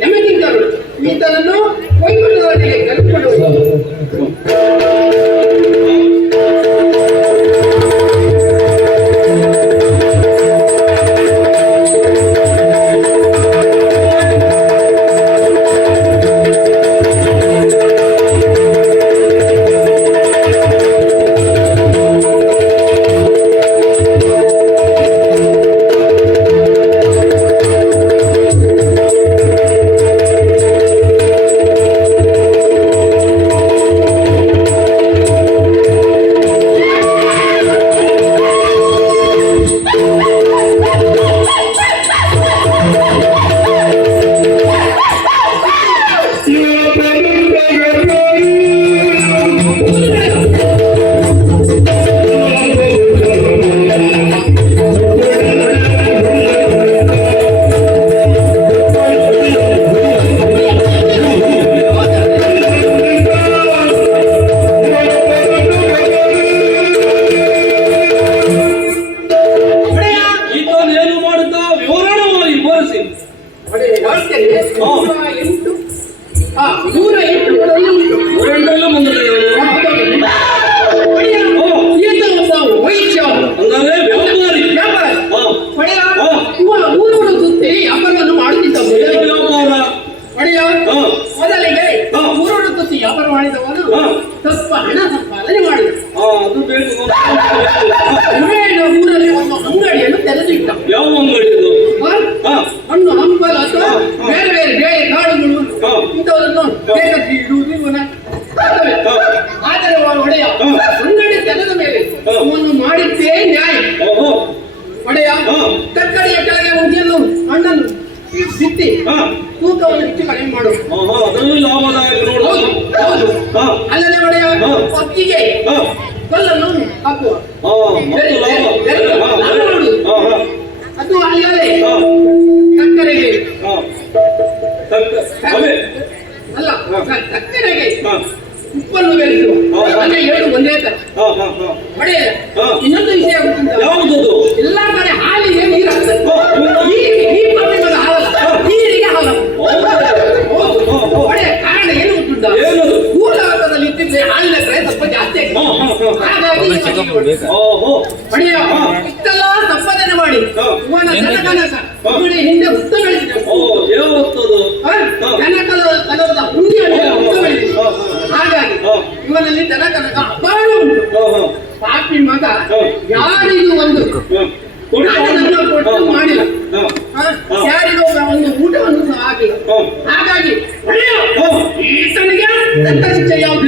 ಯಮಕಿಂಕರು ಈತನನ್ನು ವೈಕುಂಠದೊಳಗೆ ಕರೆದುಕೊಳ್ಳುವುದು. ಅದು ಬೇಕು. ಕುಬೇರನ ಊರಲ್ಲಿ ಒಂದು ಅಂಗಡಿಯನ್ನು ತೆರೆದಿಟ್ಟ. ಯಾವ ಅಂಗಡಿ ಇದು? ಹಣ್ಣು ಹಂಪಲು ಅಥವಾ ಬೇರೆ ಬೇರೆ ಬೇರೆ ಕಾಳುಗಳು ಇಂಥವರನ್ನು ಬೇಕಾಗಿ ಇಡುವುದು ಇವನ ಕರ್ತವ್ಯ. ಆದರೆ ಒಡೆಯ ಅಂಗಡಿ ತೆರೆದ ಮೇಲೆ ಅವನು ಮಾಡಿದ್ದೇ ನ್ಯಾಯ. ಒಡೆಯ ತಕ್ಕಡಿಯ ಕೆಳಗೆ ಉಗಿಯನ್ನು ಹಣ್ಣನ್ನು ಬಿತ್ತಿ ತೂಕವನ್ನು ಹೆಚ್ಚು ಕಡಿಮೆ ಮಾಡು. ಅದನ್ನು ಲಾಭದಾಯಕ ನೋಡು. ಹೌದು ಅಲ್ಲದೆ ಒಡೆಯ ಅಕ್ಕಿಗೆ ಕಲ್ಲನ್ನು ಹಾಕುವ ಅದು ಅಲ್ಲದೆ ಸಕ್ಕರೆಗೆ ಅಲ್ಲ ಸಕ್ಕರೆಗೆ ಉಪ್ಪನ್ನು ಬೆಳೆಸುವ ಅದೇ ಎರಡು ಒಂದೇ ತರ. ಒಡೆಯ ಇನ್ನೊಂದು ವಿಷಯ ಗೊತ್ತುಂಟ? ಯಾವುದು? ಎಲ್ಲಾ ಕಡೆ ಹಾಲಿಗೆ ನೀರು ಹಾಕ್ತಾರೆ. ನೀರಿಗೆ ಹಾಲು. ಒಡೆಯ ಕಾರಣ ಏನು ಗೊತ್ತುಂಟ? ಭೂಲೋಕದಲ್ಲಿ ಇದ್ದಿದ್ರೆ ಹಾಲಿನ ಕ್ರಯ ಸ್ವಲ್ಪ ಜಾಸ್ತಿ ಆಗಿದೆ. ಹಾಗಾಗಿ ಒಡೆಯ ಇಷ್ಟೆಲ್ಲ ಸಂಪಾದನೆ ಮಾಡಿ ಇವನ ಜನಕನಕ ಹಿಂದೆ ಹುತ್ತ ಬೆಳೆಸಿದರು. ಜನಕಲದ ಹುಂಡಿಯಲ್ಲಿ ಹುತ್ತ ಬೆಳೆಸಿದರು. ಹಾಗಾಗಿ ಇವನಲ್ಲಿ ಜನಕನಕ ಅಪಾರ ಉಂಟು. ಪಾಪಿ ಮಗ ಯಾರಿಗೂ ಒಂದು ಕೊಟ್ಟು ಮಾಡಿಲ್ಲ, ಯಾರಿಗೂ ಒಂದು ಊಟವನ್ನು ಸಹ ಆಗಿಲ್ಲ. ಹಾಗಾಗಿ ಈತನಿಗೆ ತಕ್ಕ ಶಿಕ್ಷೆ ಯಾವುದು